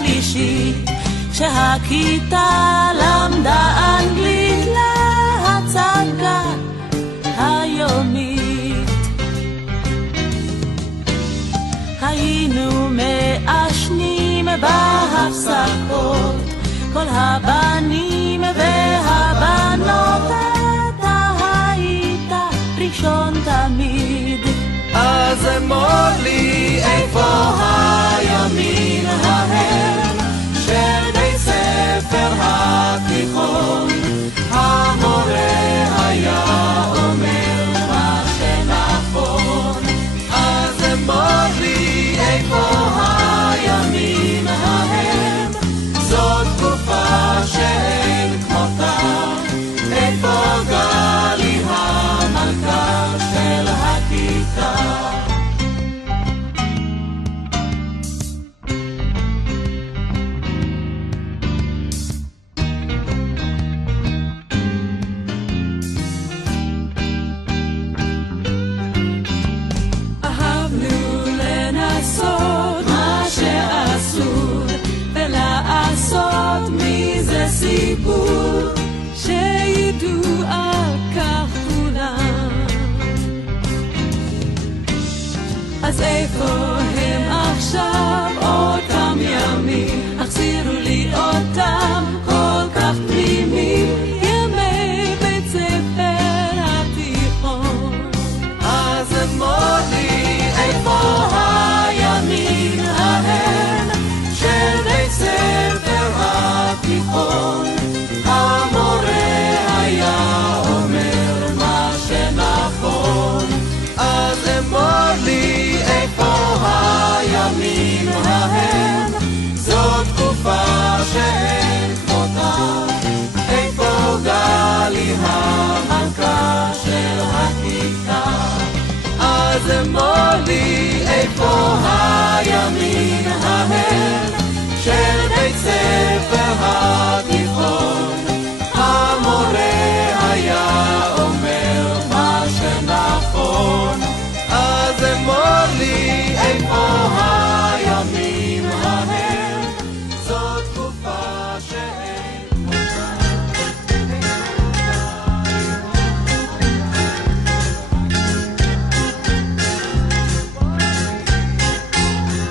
השלישי, כשהכיתה למדה אנגלית להצגה היומית. היינו מעשנים בהפסקות, כל הבנים והבנות, אתה היית ראשון תמיד. אז אמור לי איפה הימים ההם של בית ספר התיכון, המורה היה אומר מה שנכון. אז אמור לי איפה הימים ההם, זאת תקופה שאין כמותה, איפה גלי המלכה של הכיתה. סיפור שידעו על כך כולם. אז איפה הם עכשיו אותם ימים, החזירו לי אותם כל כך פנימיים, ימי בית ספר התיכון. אז אמור לי איפה הימים ההם של בית ספר התיכון, המורה היה אומר מה שנכון. אז אמור לי איפה הימים ההם, זאת תקופה שאין כמותה, איפה גלי המלכה של הכיתה. אז אמור לי איפה הימים ההם של בית ספר התיכון, המורה היה אומר מה שנכון. אז אמור לי איפה הימים ההם, זאת תקופה שאין כמותה.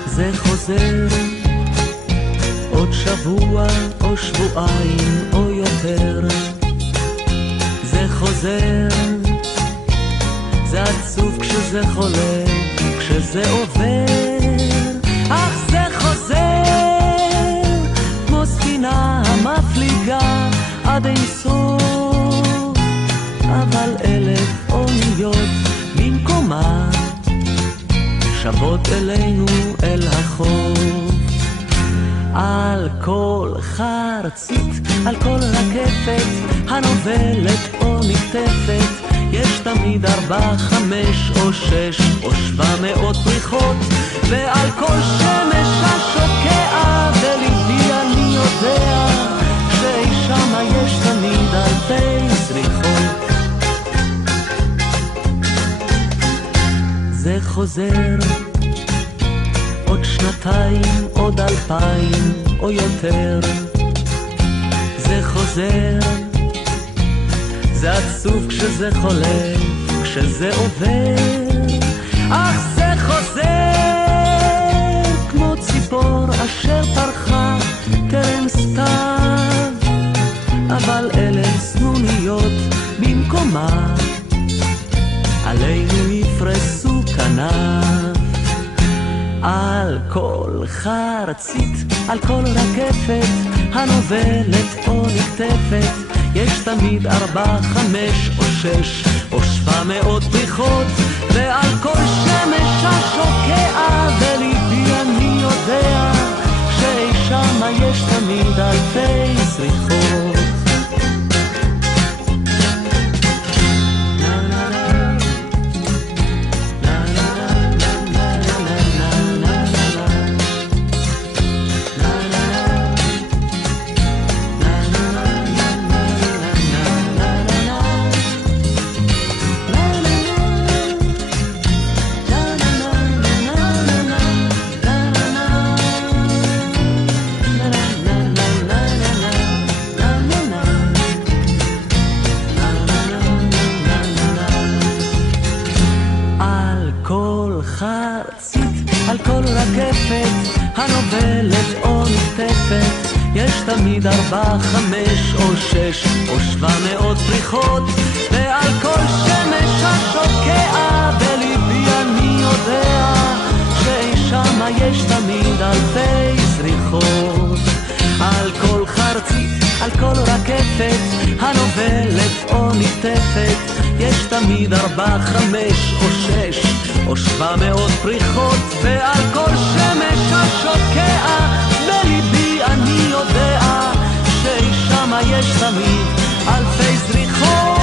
זה חוזר עוד שבוע או שבועיים או יותר, זה חוזר, זה עצוב כשזה חולף, כשזה עובר, אך זה חוזר כמו ספינה המפליגה עד אין סוף, אבל 1000 אוניות במקומה שבות אלינו אל החוף. על כל חרצית, על כל רקפת הנובלת או נקטפת, יש תמיד 4, 5 או 6 או 700 פריחות, ועל כל שמש השוקע בליבי אני יודע שאי שמה יש תמיד 1000 זריחות. זה חוזר עוד 2, עוד 2000 או יותר, זה חוזר, זה עצוב כשזה חולף, כשזה עובר, אך זה חוזר כמו ציפור אשר פרחה טרם סתיו, אבל 1000 סנוניות במקומה עלינו יפרסו כנף. על כל חרצית, על כל רקפת הנובלת או נקטפת, יש תמיד 4, 5 או 6 או 700 פריחות, ועל כל שמש השוקע בליבי אני יודע שאי שמה יש תמיד 1000 זריחות. רקפת הנובלת או נקטפת יש תמיד 4, 5 או 6 או 700 פריחות ועל כל שמש השוקע בליבי אני יודע שאי שמה יש תמיד אלפי זריחות על כל חרצית, על כל רקפת הנובלת או נקטפת יש תמיד 4, 5 או 6 או 700 פריחות ועל כל שמש השוקע בליבי אני יודע שאי שמה יש תמיד אלפי זריחות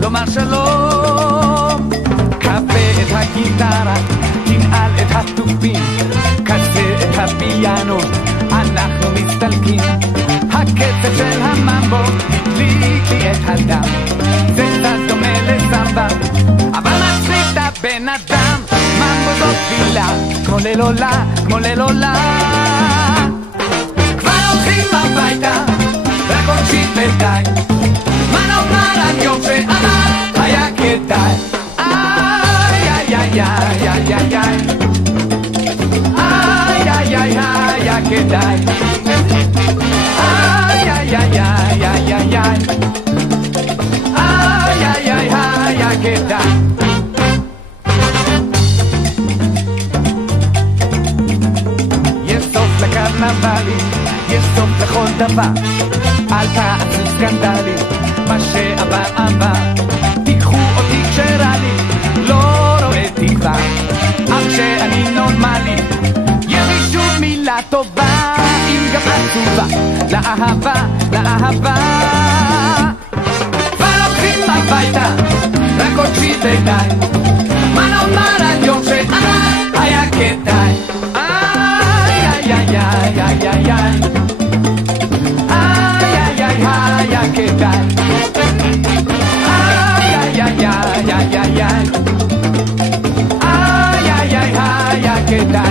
לומר שלום קפה את הגיטרה תנעל את התופים קצה את הפיאנו אנחנו מסתלקים הקצב של הממבו הדליק לי את הדם זה קצת דומה לזמבה אבל מצליק את הבן אדם ממבו זאת תפילה כמו ללולה כמו ללולה כבר הולכים הביתה רק עונשית ודי מה נאמר על יום שעבר היה כדאי איי איי איי איי איי איי איי איי היה כדאי איי איי איי איי איי איי איי איי היה כדאי יש סוף לקרנבלים יש סוף לכל דבר אל תעשו סקנדלים מה שעבר עבר תיקחו אותי כשרע לי לא רואה תקווה אך כשאני נורמלי יש לי שוב מילה טובה אם גם עצובה לאהבה לאהבה ולוקחים הביתה, רק עוד שתדעי, מה נאמר על יום שעליי היה כדאי. איי איי איי איי איי איי איי איי היה כדאי. איי איי איי איי איי איי איי איי היה כדאי.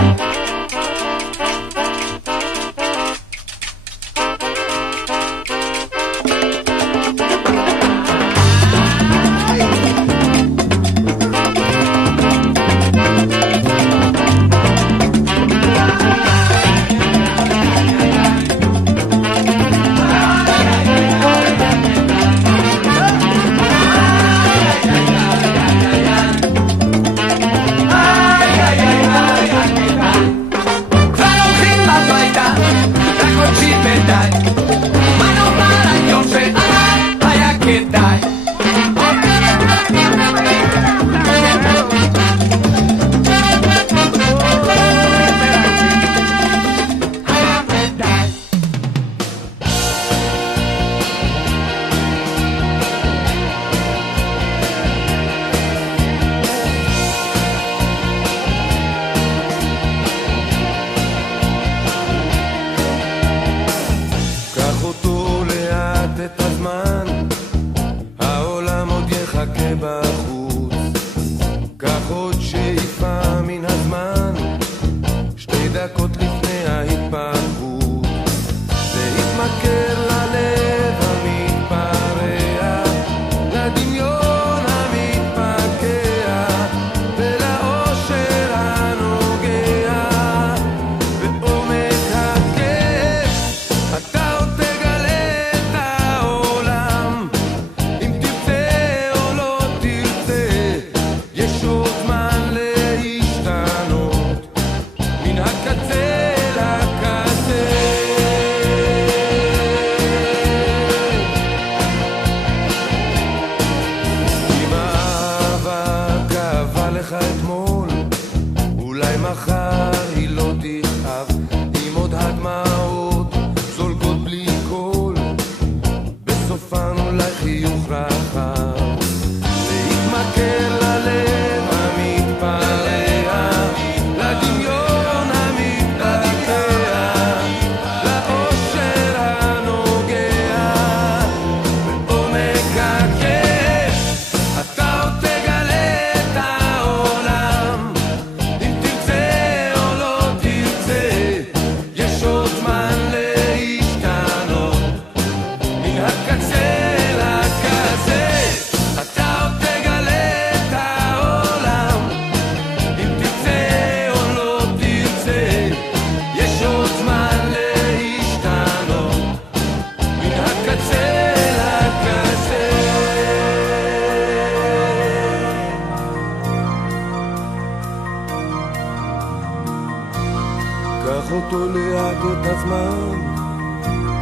קח אותו לאט את הזמן,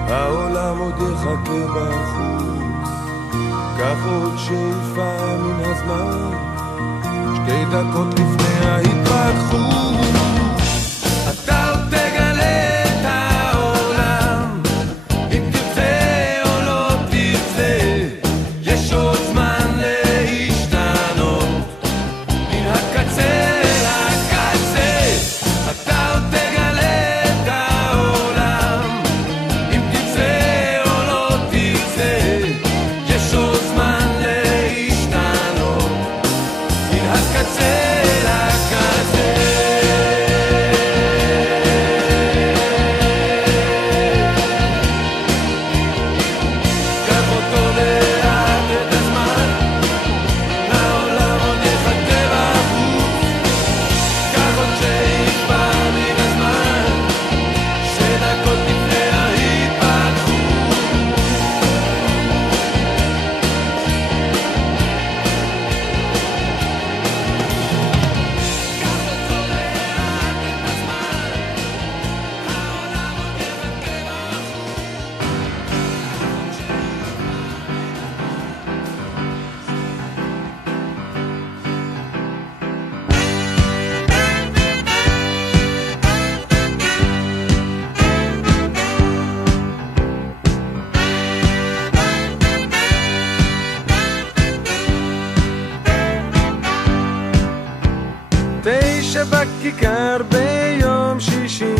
העולם עוד יחכה בחוץ. קח עוד שאיפה מן הזמן, 2 דקות לפני ההתפתחות. אתה עוד תגלה את העולם, אם תרצה או לא תרצה, יש עוד זמן להשתנות, מן הקצה לקצה. אתה עוד תגלה את העולם, אם תרצה או לא תרצה, יש עוד זמן להשתנות, מן הקצה לקצה. שבכיכר ביום שישי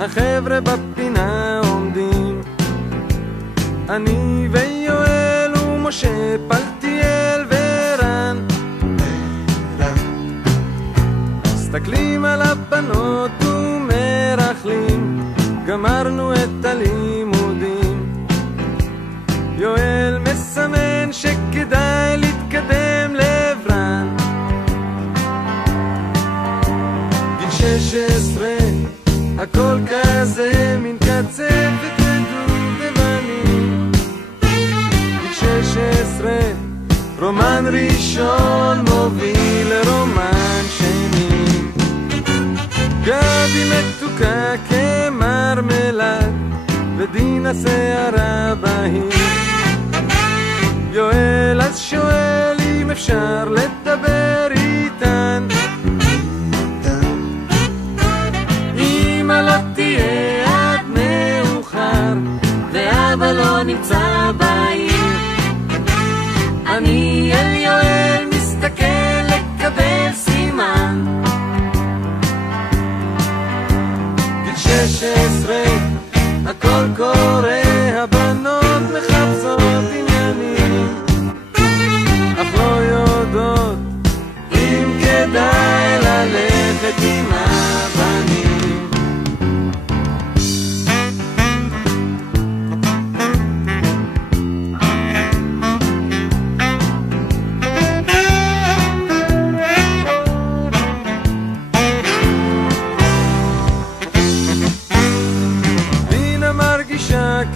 החבר'ה בפינה עומדים, אני ויואל ומשה, פלטיאל ורן, מסתכלים על הבנות ומרחלים, גמרנו את הלימודים. יואל מסמן שכדאי להתקדם לעברן, גיל 16 הכל כזה מין קצפת ודובדבנים, גיל 16 רומן ראשון מוביל לרומן שני, גבי מתוקה כמרמלד ודינה שערה בהיר. יואל אז שואל אם אפשר לדבר איתן, אמא לא תהיה עד מאוחר ואבא לא נמצא בעיר, אני אל יואל מסתכל לקבל סימן, גיל 16 הכל קורה, הבנות מחפשות עניינים, אך לא יודעות אם כדאי ללכת עם הבנים.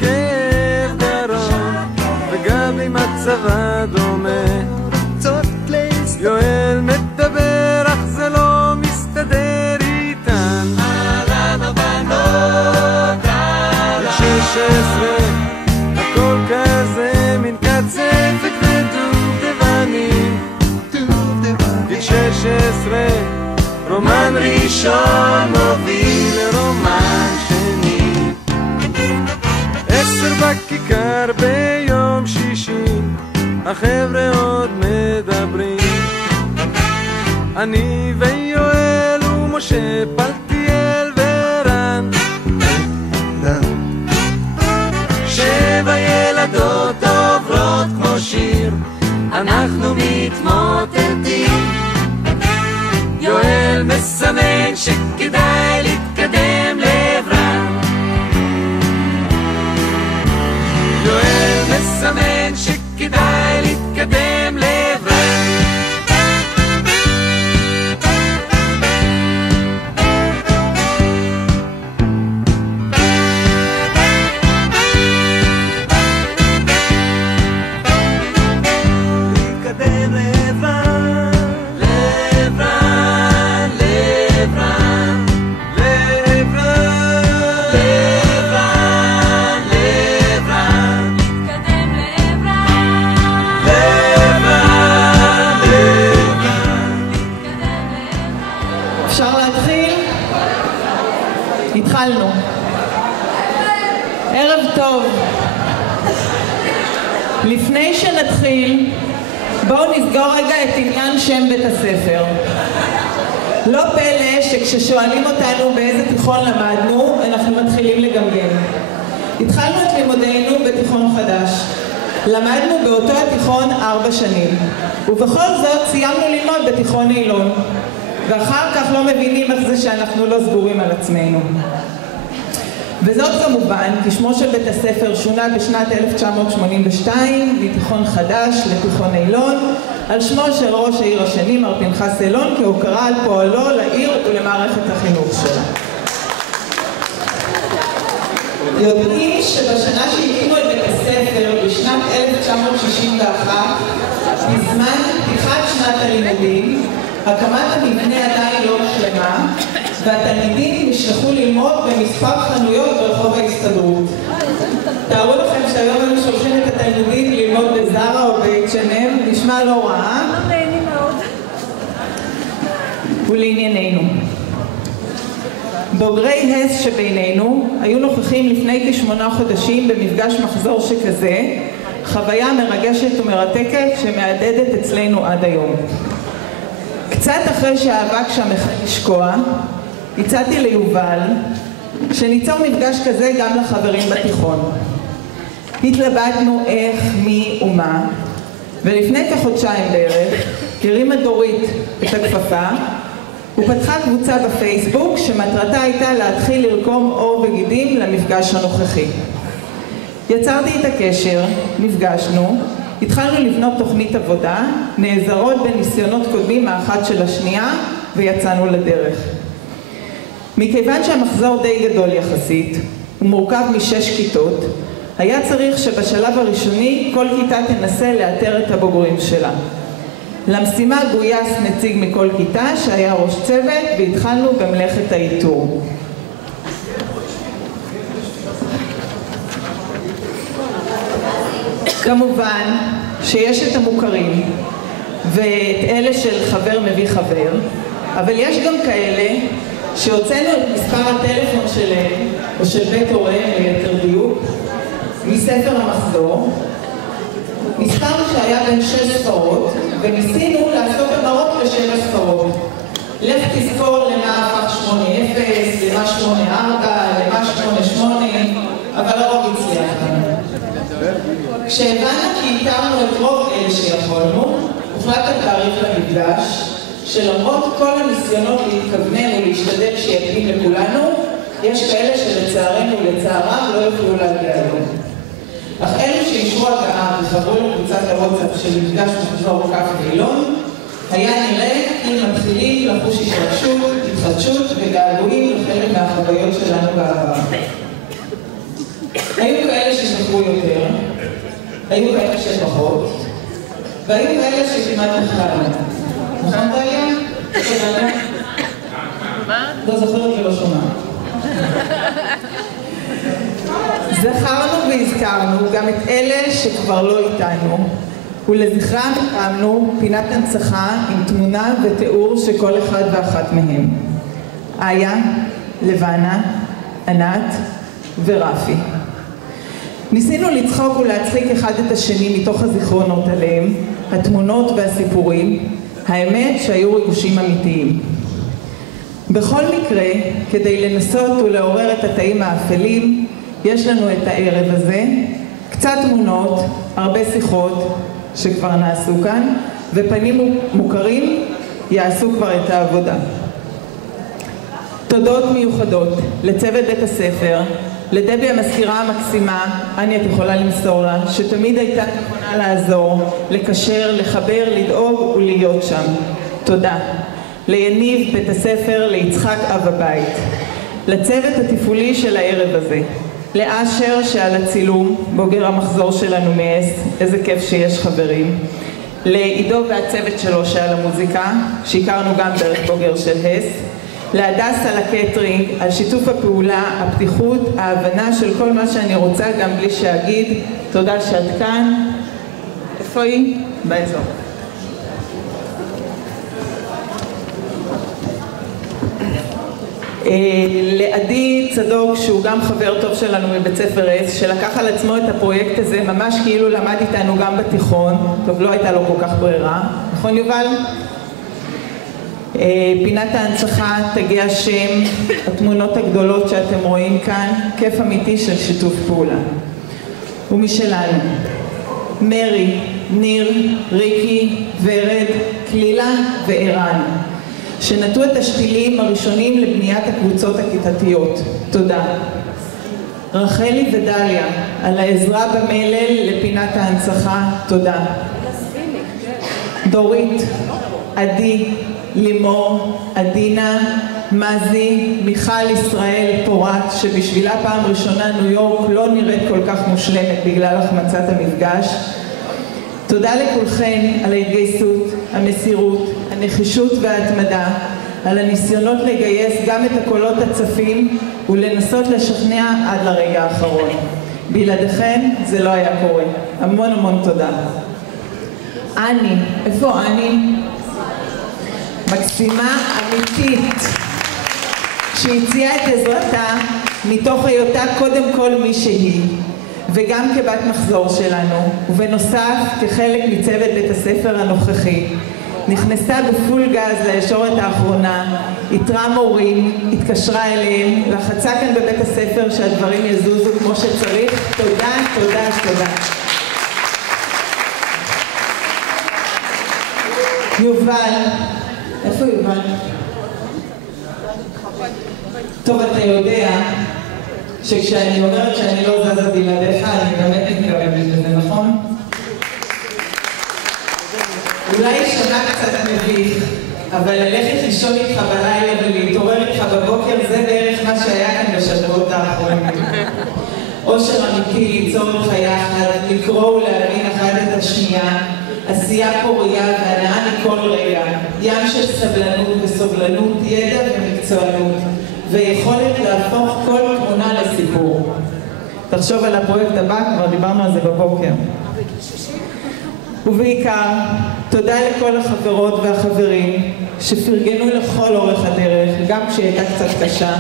כאב גרון וגבי מצבה דומה, יואל מדבר אך זה לא מסתדר איתן, אהלן הבנות, אהלן 16 הכל כזה מין קצפת ודובדבנים, גיל 16 רומן ראשון מוביל לרומן שני, 10 בכיכר ביום שישי החבר'ה עוד מדברים, אני ויואל ומשה, פלטיאל ורן, 7 ילדות עוברות כמו שיר, אנחנו מתמוטטים, יואל מסמן שכדאי להתקדם לעברן, יואל מסמן שכדאי להתקדם לעברן. להתקדם לעברן, לעברן, לעברן, התחלנו. ערב טוב. לפני שנתחיל, בואו נסגור רגע את עניין שם בית הספר. לא פלא שכששואלים אותנו באיזה תיכון למדנו, אנחנו מתחילים לגמגם. התחלנו את לימודינו בתיכון חדש. למדנו באותו התיכון 4 שנים. ובכל זאת סיימנו ללמוד בתיכון אילון. ואחר כך לא מבינים איך זה שאנחנו לא סגורים על עצמנו. וזאת כמובן כי שמו של בית הספר שונה בשנת 1982 מתיכון חדש לתיכון אילון, על שמו של ראש העיר השני מר פנחס אילון, כהוקרה על פועלו לעיר ולמערכת החינוך שלה. יודעים שבשנה שהקימו את בית הספר בשנת 1961, בזמן פתיחת שנת הלימודים, הקמת המבנה עדיין לא הושלמה, והתלמידים נשלחו ללמוד במספר חנויות ברחוב ההסתדרות. תארו לכם שהיום הם שולחים את התלמידים ללמוד בזרה או ב-H&M, נשמע לא רע. נהנים מאוד. ולענייננו. בוגרי הס שבינינו היו נוכחים לפני כ8 חודשים במפגש מחזור שכזה, חוויה מרגשת ומרתקת שמהדהדת אצלנו עד היום. קצת אחרי שהאבק שם החל לשקוע, הצעתי ליובל שניצור מפגש כזה גם לחברים בתיכון. התלבטנו איך, מי ומה, ולפני כחודשיים בערך הרימה דורית את הכפפה ופתחה קבוצה בפייסבוק שמטרתה הייתה להתחיל לרקום עור וגידים למפגש הנוכחי. יצרתי את הקשר, נפגשנו, התחלנו לבנות תוכנית עבודה, נעזרות בניסיונות קודמים האחת של השנייה ויצאנו לדרך. מכיוון שהמחזור די גדול יחסית, הוא מורכב מ6 כיתות, היה צריך שבשלב הראשוני כל כיתה תנסה לאתר את הבוגרים שלה. למשימה גויס נציג מכל כיתה שהיה ראש צוות והתחלנו במלאכת האיתור. כמובן שיש את המוכרים ואת אלה של חבר מביא חבר, אבל יש גם כאלה שהוצאנו את מספר הטלפון שלהם, או של בית הוריהם ליתר דיוק, מספר המחזור, מספר שהיה בין 6 ספרות, וניסינו לעשות המרות ל7 ספרות. לך תזכור למה הפך 8-0, למה 8-4, למה 8-8, אבל הרוב הצליח לנו. כשהבנו כי איתרנו את רוב אלה שיכולנו, הוחלט התאריך למפגש, שלמרות כל הניסיונות להתכוונן ולהשתדל שיתאים לכולנו, יש כאלה שלצערנו ולצערם לא יוכלו להגיע היום. אך אלו שאישרו הגעה וחברו לקבוצת הוואטסאפ של מפגש מחזור כף ואילון, היה נראה כי מתחילים לחוש התחדשות וגעגועים לחלק מהחוויות שלנו בעבר. היו כאלה שזכרו יותר, היו כאלה שפחות, והיו כאלה שכמעט בכלל. נכון דליה? לא זוכרת ולא שומעת. זכרנו והזכרנו גם את אלה שכבר לא איתנו, ולזכרם הקמנו פינת הנצחה עם תמונה ותיאור של כל אחד ואחת מהם. איה, לבנה, ענת ורפי. ניסינו לצחוק ולהצחיק אחד את השני מתוך הזיכרונות עליהם, התמונות והסיפורים, האמת שהיו ריגושים אמיתיים. בכל מקרה, כדי לנסות ולעורר את התאים האפלים, יש לנו את הערב הזה, קצת תמונות, הרבה שיחות שכבר נעשו כאן, ופנים מוכרים יעשו כבר את העבודה. תודות מיוחדות לצוות בית הספר, לדבי המזכירה המקסימה, אני את יכולה למסור לה, שתמיד הייתה נכונה לעזור, לקשר, לחבר, לדאוג ולהיות שם. תודה. ליניב בית הספר, ליצחק אב הבית. לצוות התפעולי של הערב הזה. לאשר שעל הצילום, בוגר המחזור שלנו מאס, איזה כיף שיש חברים. לעידו והצוות שלו שעל המוזיקה, שהכרנו גם דרך בוגר של הס. להדס על הקטרינג, על שיתוף הפעולה, הפתיחות, ההבנה של כל מה שאני רוצה גם בלי שאגיד. תודה שאת כאן. איפה היא? באזור. לעדי צדוק, שהוא גם חבר טוב שלנו מבית ספר אס, שלקח על עצמו את הפרויקט הזה, ממש כאילו למד איתנו גם בתיכון. טוב, לא הייתה לו כל כך ברירה. נכון יובל? פינת ההנצחה, תגי השם, התמונות הגדולות שאתם רואים כאן, כיף אמיתי של שיתוף פעולה. ומשלנו, מרי, ניר, ריקי, ורד, כלילה וערן, שנטו את השתילים הראשונים לבניית הקבוצות הכיתתיות. תודה. רחלי ודליה, על העזרה במלל לפינת ההנצחה. תודה. דורית, עדי, לימור, עדינה, מזי, מיכל ישראל פורט, שבשבילה פעם ראשונה ניו יורק לא נראית כל כך מושלמת בגלל החמצת המפגש. תודה לכולכן על ההתגייסות, המסירות, הנחישות וההתמדה, על הניסיונות לגייס גם את הקולות הצפים ולנסות לשכנע עד לרגע האחרון. בלעדיכן זה לא היה קורה. המון המון תודה. אני, איפה אני? מקסימה אמיתית שהציעה את עזרתה מתוך היותה קודם כל מי שהיא וגם כבת מחזור שלנו, ובנוסף כחלק מצוות בית הספר הנוכחי. נכנסה בפול גז לישורת האחרונה, איתרה מורים, התקשרה אליהם, לחצה כאן בבית הספר שהדברים יזוזו כמו שצריך. תודה, תודה, תודה. יובל, איפה יובל? טוב, אתה יודע שכשאני אומרת שאני לא זזה בלעדיך, אני באמת מתכוונת לזה, נכון? אולי שנה קצת מביך, אבל ללכת לישון איתך בלילה ולהתעורר איתך בבוקר זה בערך מה שהיה כאן בשבועות האחרונים. אושר אמיתי ליצור איתך יחד, לקרוא ולהבין אחד את השנייה, עשייה פוריה והנאה מכל רגע, ים של סבלנות וסובלנות, ידע ומקצוענות, ויכולת להפוך כל תמונה לסיפור. תחשוב על הפרויקט הבא, כבר דיברנו על זה בבוקר. ובעיקר, תודה לכל החברות והחברים שפרגנו לכל אורך הדרך, גם כשהיא הייתה קצת קשה.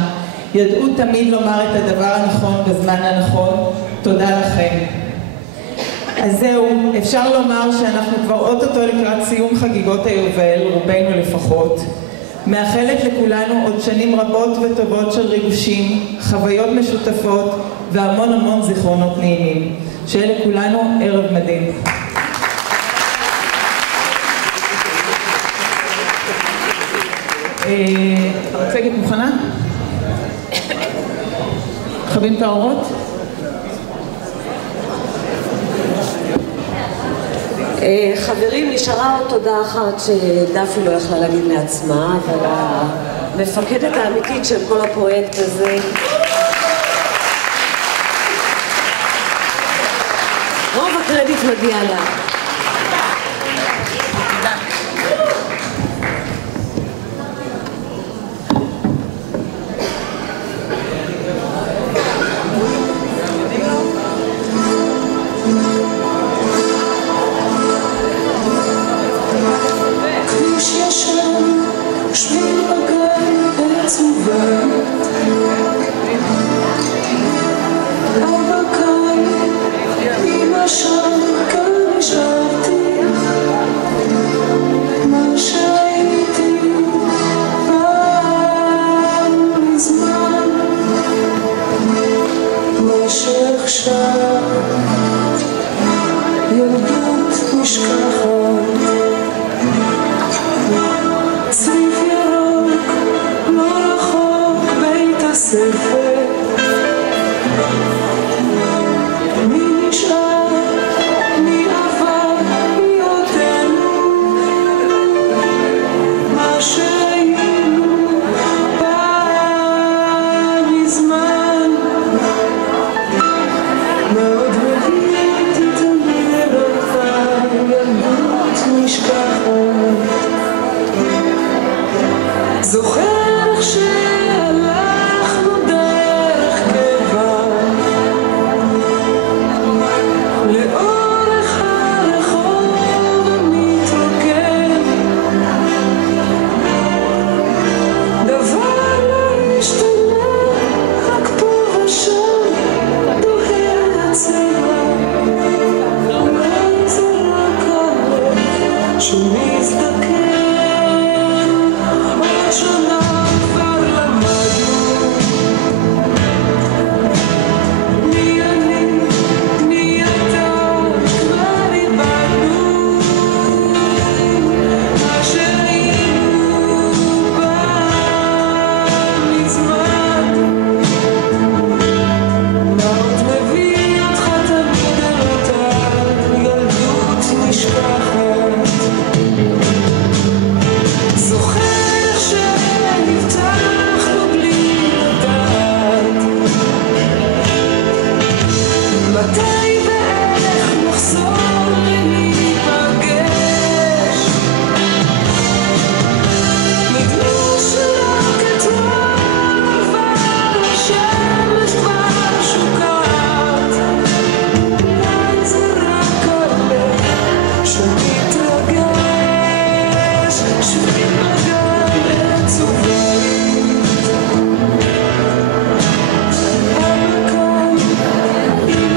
ידעו תמיד לומר את הדבר הנכון בזמן הנכון. תודה לכם. אז זהו, אפשר לומר שאנחנו כבר אוטוטו לקראת סיום חגיגות היובל, רובנו לפחות. מאחלת לכולנו עוד שנים רבות וטובות של ריגושים, חוויות משותפות והמון המון זיכרונות נעימים. שיהיה לכולנו ערב מדהים. המצגת מוכנה? מכבים את האורות? חברים, נשארה עוד תודה אחת שדפי לא יכלה להגיד לעצמה, אבל המפקדת האמיתית של כל הפרויקט הזה, רוב הקרדיט מגיע לה.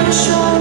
Show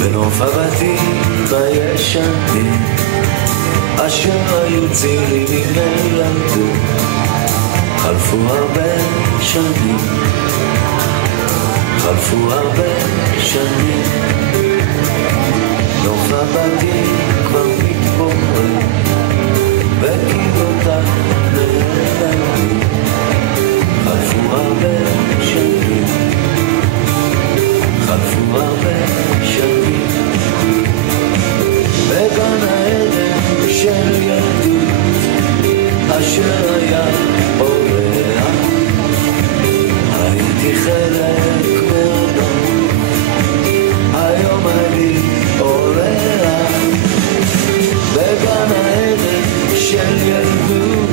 בנוף הבתים בישנים אשר היו צעירים וילדו חלפו הרבה שנים נוף הבתים כבר מתבורר וקיבותיו נעלמים חלפו הרבה שנים בגן העדן של ילדות אשר היה אורח הייתי חלק ממנו היום אני אורח בגן העדן של ילדות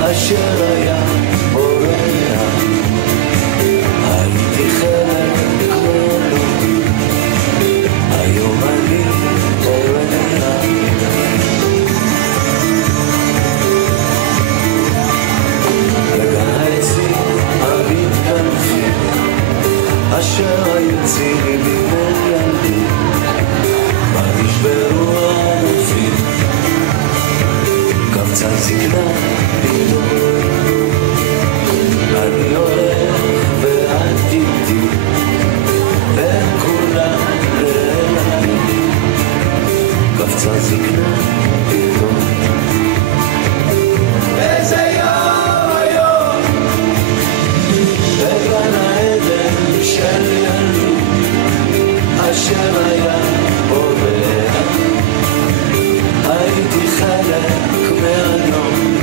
אשר היה אורח הייתי חלק ממנו היום אני אורח בגן העצים המתקלפים אשר היו צעירים וילדים מה נשברו הענפים קבצה זקנה פתאום אני הולך ואת איתי בין כולם לילדים קבצה זקנה פתאום איזה יום היום בגן העדן של ילדות אשר היה אורח הייתי חלק מהיום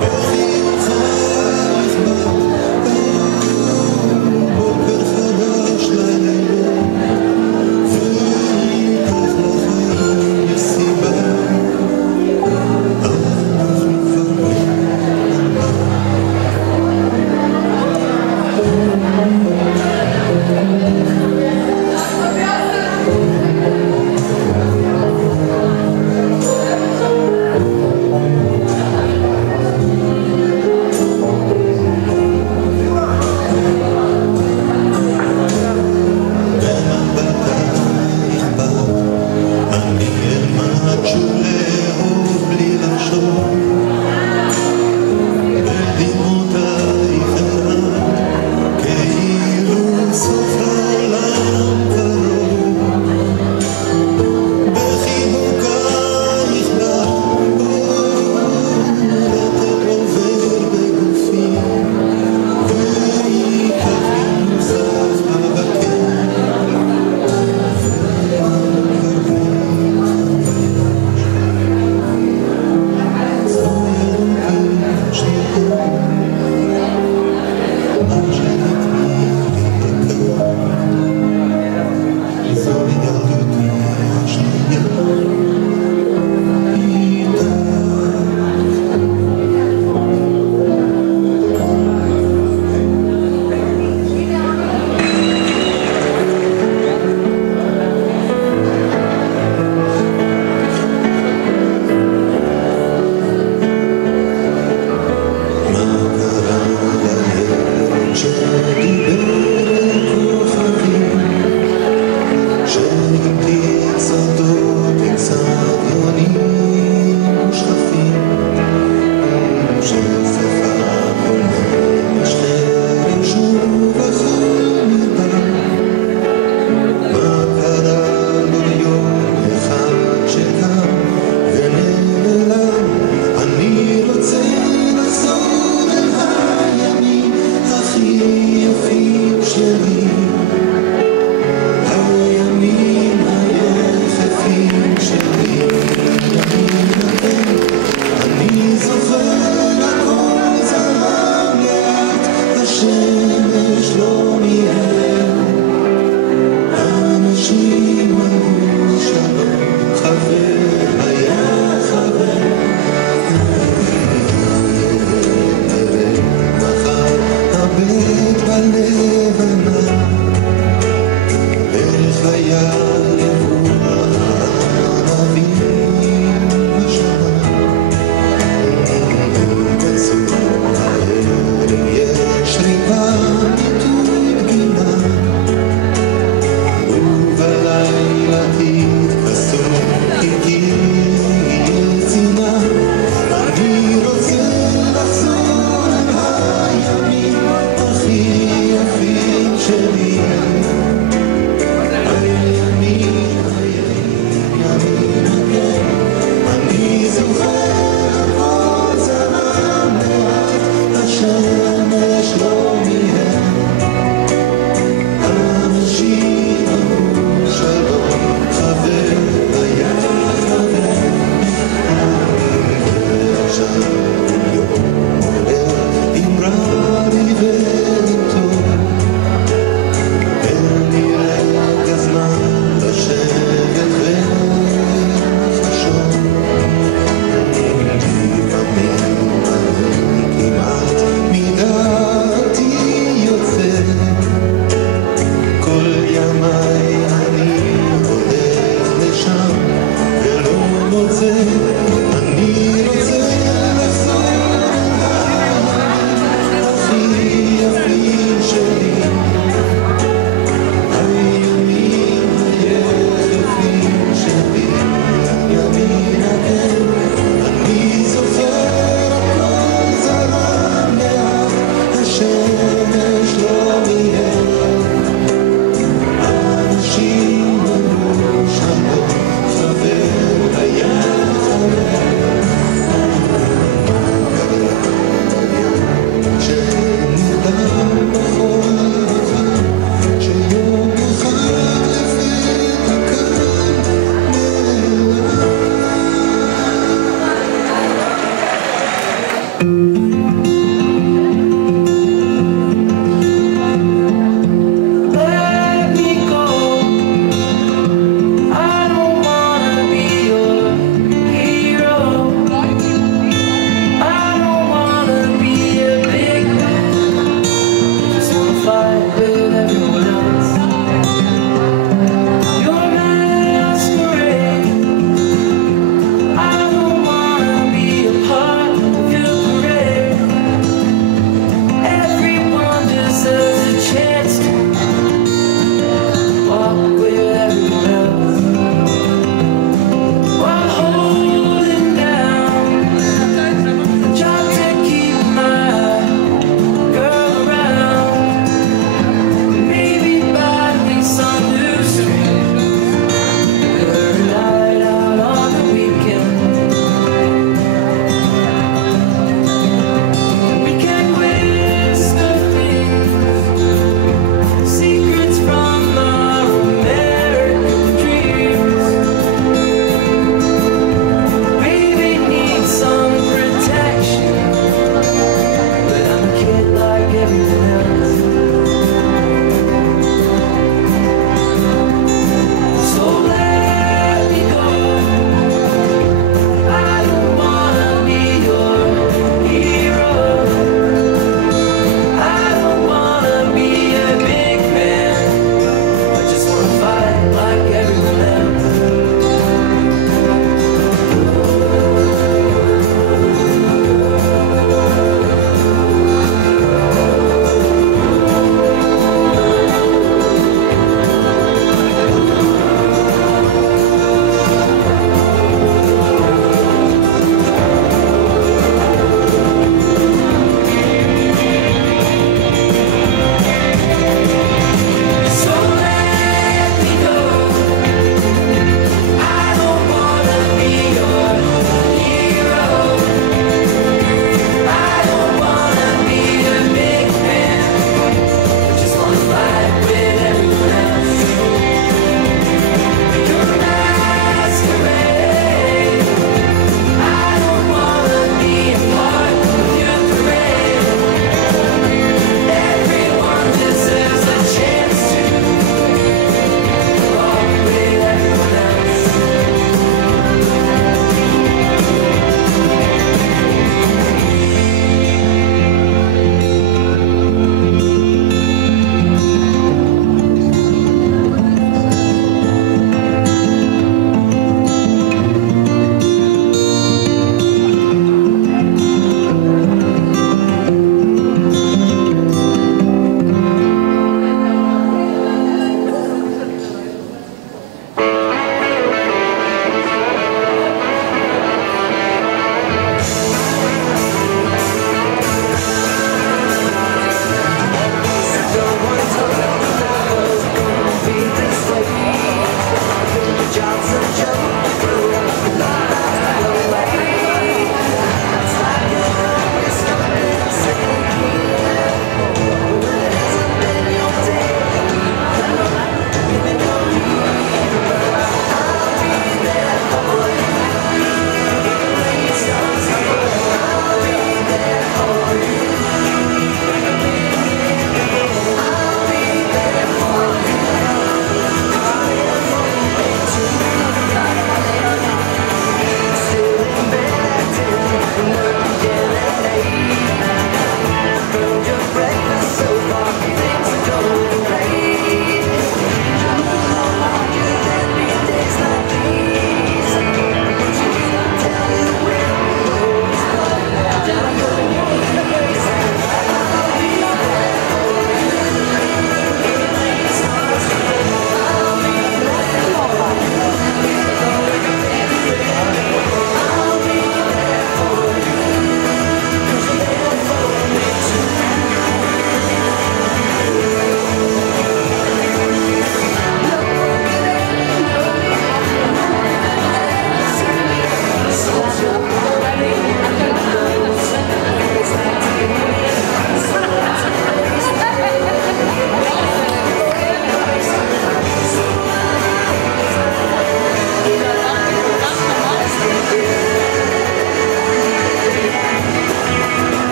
בחיוך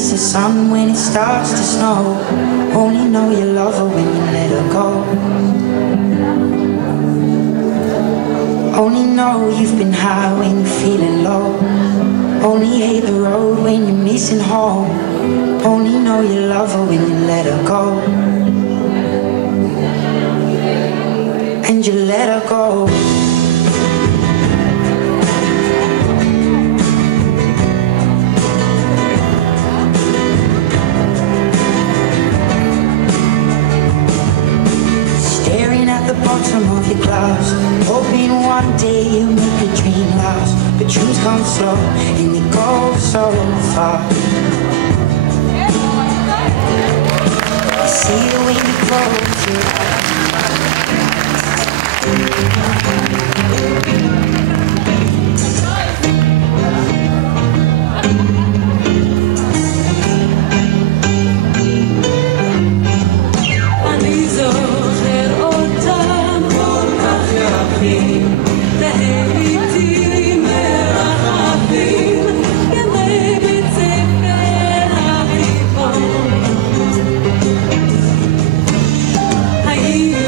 miss the sun when it starts to snow. Only know you love her when you let her go. Only know you've been high when you're feeling low. Only hate the road when you're missing home. Only know you love her when you let her go. And you let her go. Staring at the bottom of your glass, hoping one day you'll make a dream last. But dreams come slow and they go so fast. You see it when you close your eyes. אני זוכר אותם כל כך יפים, והם איתי מרחבים, ימי בית ספר התיכון. היינו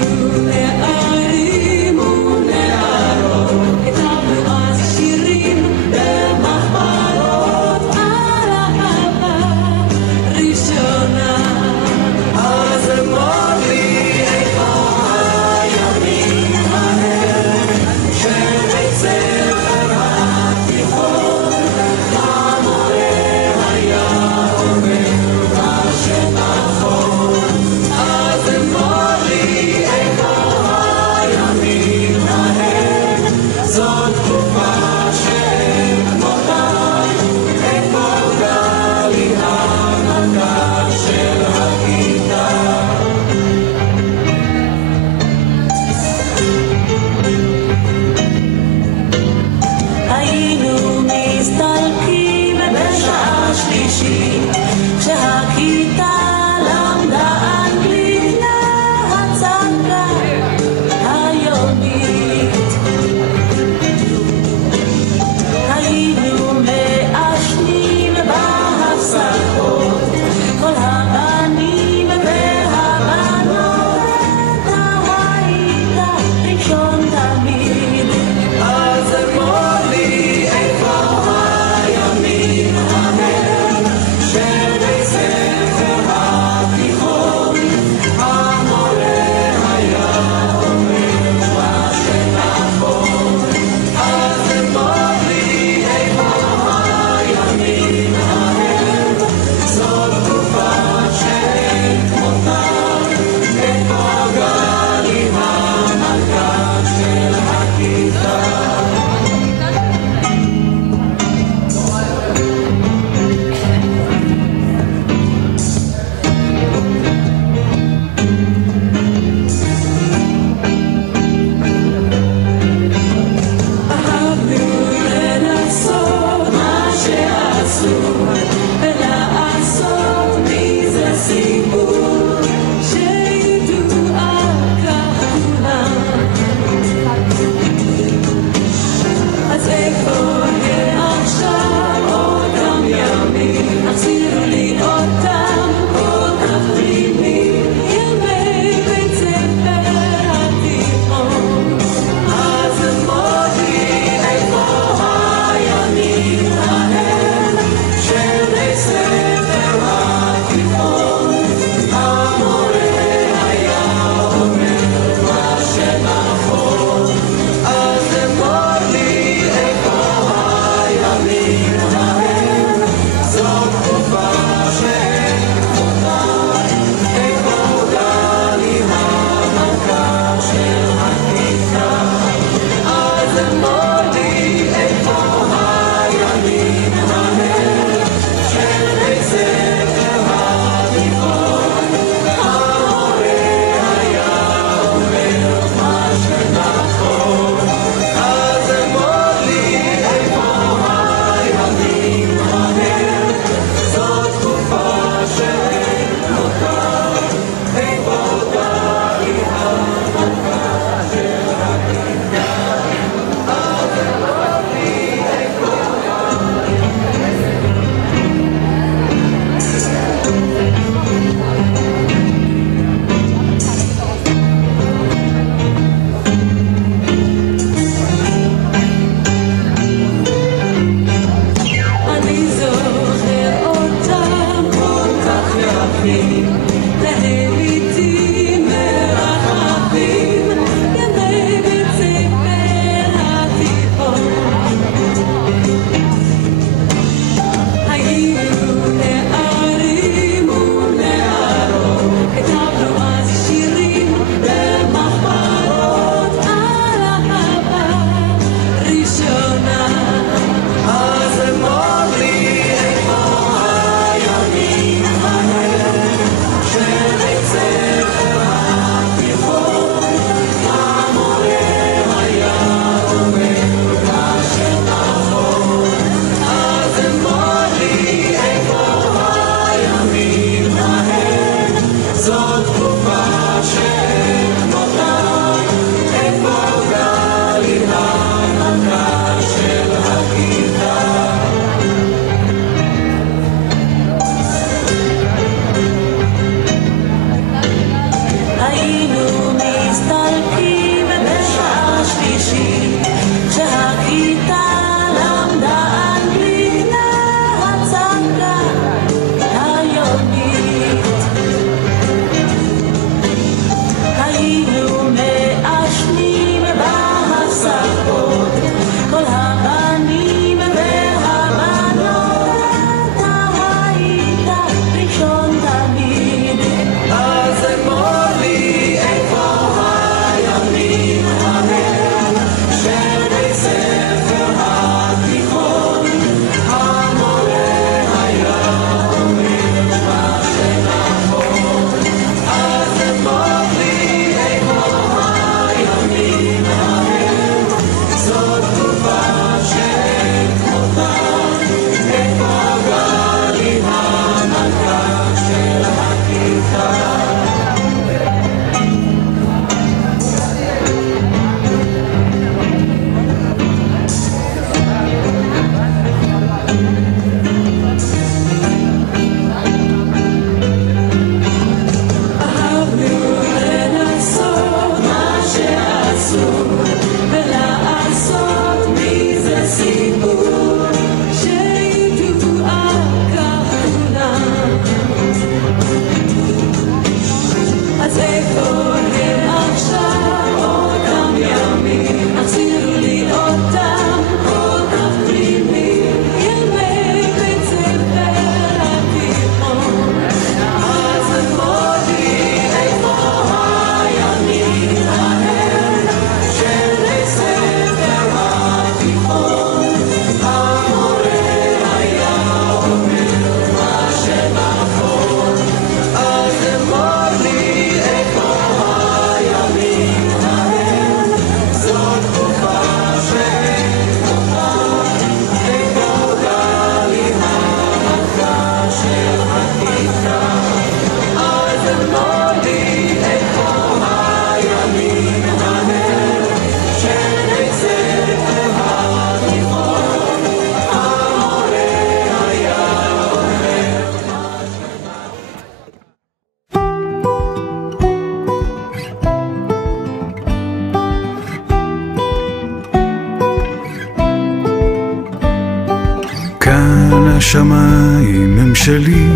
השמיים הם שלי,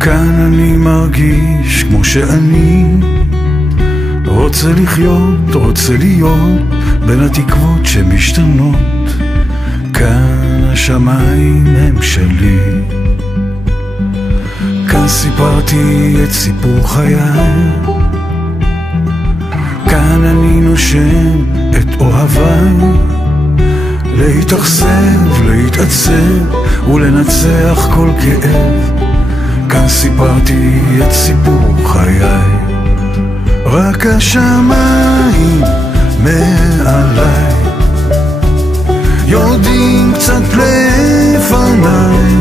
כאן אני מרגיש כמו שאני רוצה לחיות, רוצה להיות בין התקוות שמשתנות. כאן השמיים הם שלי, כאן סיפרתי את סיפור חיי, כאן אני נושם את אוהביי, להתאכזב, להתעצב ולנצח כל כאב. כאן סיפרתי את סיפור חיי, רק השמיים מעליי יורדים קצת לפניי,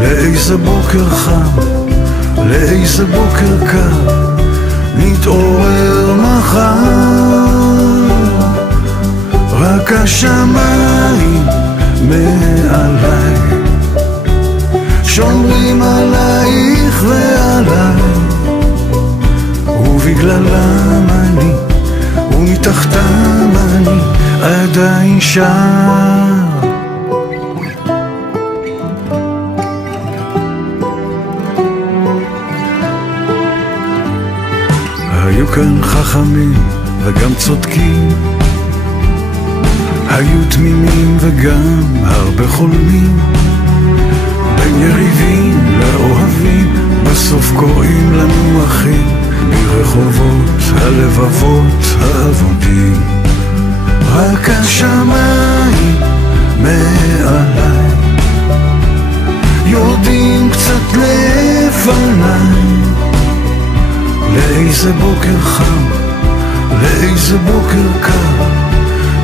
לאיזה בוקר חם, לאיזה בוקר קר, נתעורר מחר. רק השמיים מעליי שומרים עלייך ועליי, ובגללם אני ומתחתם אני עדיין שר. היו כאן חכמים וגם צודקים, היו תמימים וגם הרבה חולמים, בין יריבים לאוהבים בסוף קוראים לנו אחים, ברחובות הלבבות האבודים. רק השמיים מעליי יורדים קצת לפניי, לאיזה בוקר חם, לאיזה בוקר קר,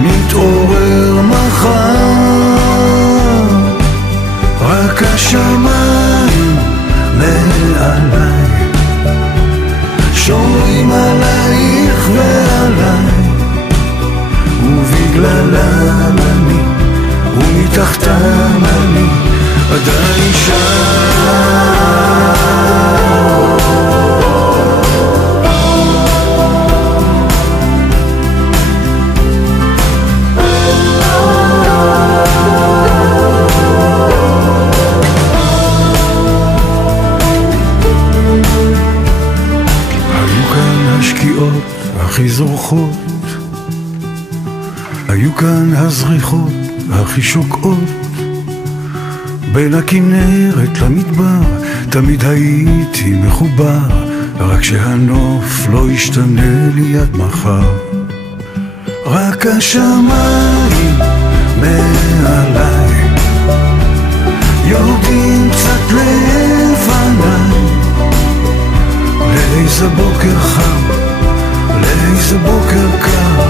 נתעורר מחר. רק השמיים מעליי שומרים עלייך ועליי, ובגללם אני ומתחתם אני עדיין שר. הכי זורחות, היו כאן הזריחות הכי שוקעות, בין הכנרת למדבר תמיד הייתי מחובר, רק שהנוף לא ישתנה לי עד מחר. רק השמיים מעליי יורדים קצת לפניי, לאיזה בוקר חם, לאיזה בוקר קר,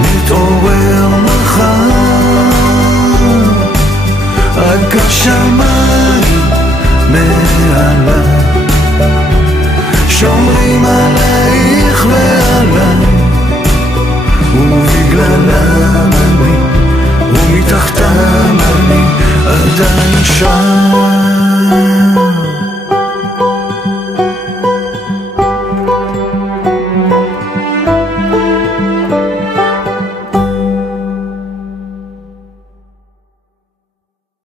נתעורר מחר. רק השמיים מעליי שומרים עלייך ועליי, ובגללם אני ומתחתם אני עדיין שם.